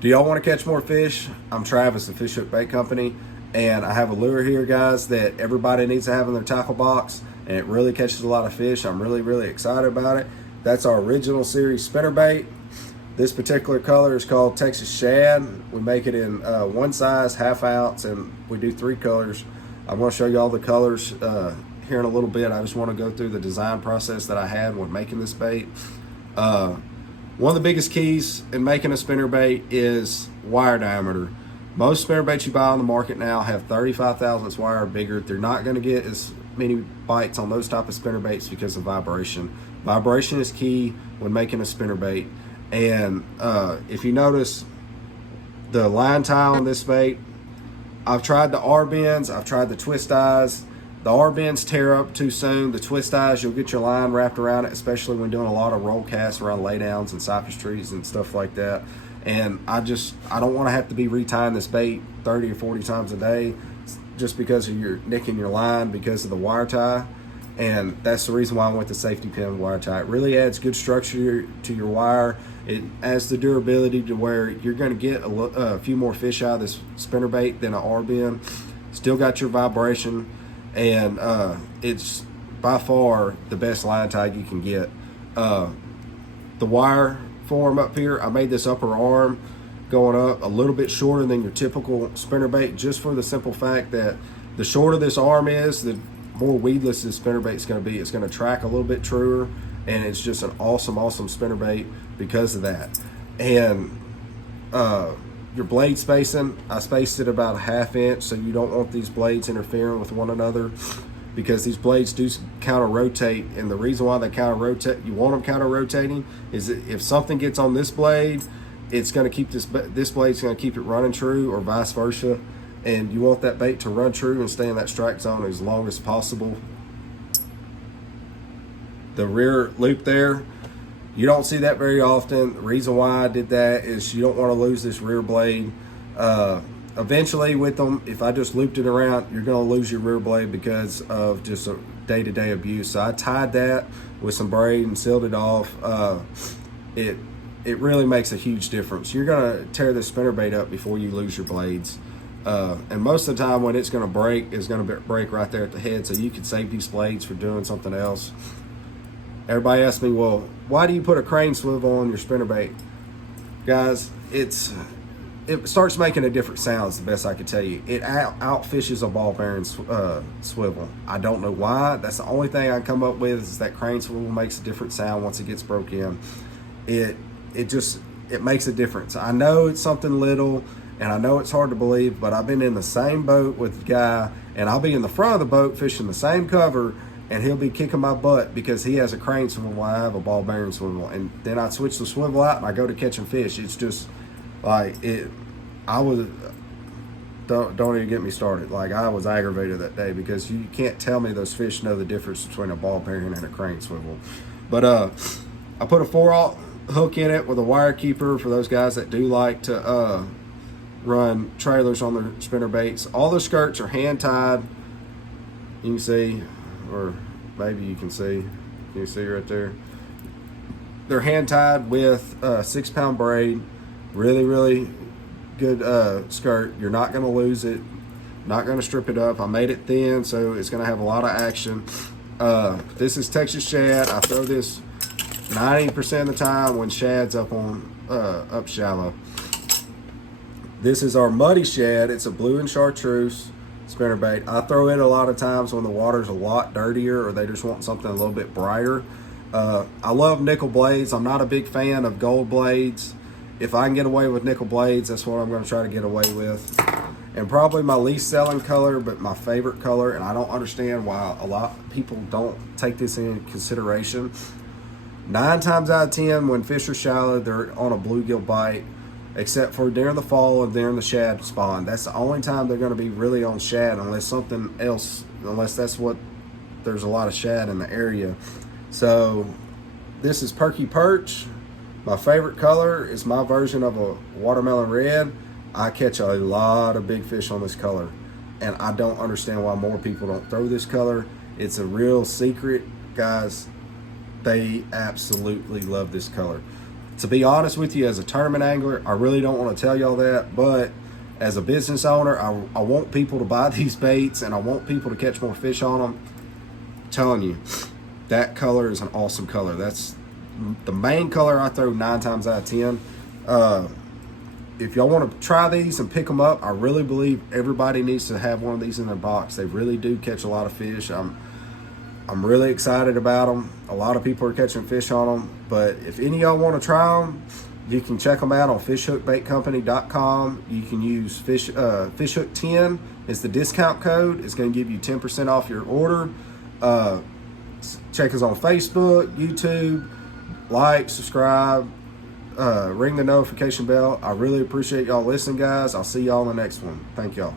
Do y'all want to catch more fish? I'm Travis, the Fish Hook Bait Company, and I have a lure here, guys, that everybody needs to have in their tackle box, and it really catches a lot of fish. I'm really excited about it. That's our original series spinnerbait. This particular color is called Texas Shad. We make it in one size, half ounce, and we do 3 colors. I'm going to show you all the colors here in a little bit. I just want to go through the design process that I had when making this bait. One of the biggest keys in making a spinnerbait is wire diameter. Most spinnerbaits you buy on the market now have 35 thousandths wire or bigger. They're not going to get as many bites on those type of spinnerbaits because of vibration. Vibration is key when making a spinnerbait. And if you notice the line tie on this bait, I've tried the R-bends, I've tried the twist eyes. The R-bends tear up too soon. The twist eyes, you'll get your line wrapped around it, especially when doing a lot of roll casts around laydowns and cypress trees and stuff like that. And I don't want to have to be retying this bait 30 or 40 times a day just because of your nicking your line because of the wire tie. And that's the reason why I went the safety pin wire tie. It really adds good structure to your wire. It adds the durability to where you're going to get a few more fish out of this spinnerbait than an R-bend. Still got your vibration. And it's by far the best line tie you can get. The wire form up here, I made this upper arm going up a little bit shorter than your typical spinnerbait, just for the simple fact that the shorter this arm is, the more weedless this spinnerbait is going to be. It's going to track a little bit truer, and it's just an awesome spinnerbait because of that. And your blade spacing, I spaced it about a 1/2 inch, so you don't want these blades interfering with one another, because these blades do counter rotate. And the reason why they counter rotate, you want them counter rotating, is that if something gets on this blade, it's going to keep this blade's going to keep it running true, or vice versa. And you want that bait to run true and stay in that strike zone as long as possible. The rear loop there, you don't see that very often. The reason why I did that is you don't want to lose this rear blade. Eventually with them, if I just looped it around, you're going to lose your rear blade because of just a day-to-day abuse. So I tied that with some braid and sealed it off. It really makes a huge difference. You're going to tear this spinnerbait up before you lose your blades. And most of the time when it's going to break, it's going to break right there at the head, so you can save these blades for doing something else. Everybody asks me, well, why do you put a crane swivel on your spinnerbait? Guys, it starts making a different sound, is the best I can tell you. It outfishes a ball bearing swivel. I don't know why. That's the only thing I can come up with, is that crane swivel makes a different sound once it gets broke in. It makes a difference. I know it's something little, and I know it's hard to believe, but I've been in the same boat with the guy, and I'll be in the front of the boat fishing the same cover, and he'll be kicking my butt because he has a crane swivel while I have a ball bearing swivel. And then I switch the swivel out and I go to catching fish. It's just like it. Don't even get me started. Like, I was aggravated that day because you can't tell me those fish know the difference between a ball bearing and a crane swivel. But I put a 4/0 hook in it with a wire keeper for those guys that do like to run trailers on their spinnerbaits. All the skirts are hand tied. You can see, or maybe you can see. Can you see right there? They're hand tied with a 6-pound braid. Really good skirt. You're not going to lose it. Not going to strip it up. I made it thin, so it's going to have a lot of action. This is Texas Shad. I throw this 90% of the time when shad's up shallow. This is our Muddy Shad. It's a blue and chartreuse spinnerbait. I throw it a lot of times when the water's a lot dirtier, or they just want something a little bit brighter. I love nickel blades. I'm not a big fan of gold blades. If I can get away with nickel blades, that's what I'm going to try to get away with. And probably my least selling color, but my favorite color, and I don't understand why a lot of people don't take this into consideration. 9 times out of 10, when fish are shallow, they're on a bluegill bite, except for during the fall and during the shad spawn. That's the only time they're going to be really on shad, unless something else, unless there's a lot of shad in the area. So this is Perky Perch. My favorite color is my version of a watermelon red. I catch a lot of big fish on this color, and I don't understand why more people don't throw this color. It's a real secret, guys. They absolutely love this color. To be honest with you, as a tournament angler, I really don't want to tell y'all that, but as a business owner, I want people to buy these baits, and I want people to catch more fish on them. I'm telling you, that color is an awesome color. That's the main color I throw 9 times out of 10. If y'all want to try these and pick them up, I really believe everybody needs to have one of these in their box. They really do catch a lot of fish. I'm really excited about them. A lot of people are catching fish on them, but if any of y'all want to try them, you can check them out on fishhookbaitcompany.com. You can use fishhook10 is the discount code. It's going to give you 10% off your order. Check us on Facebook, YouTube, like, subscribe, ring the notification bell. I really appreciate y'all listening, guys. I'll see y'all in the next one. Thank y'all.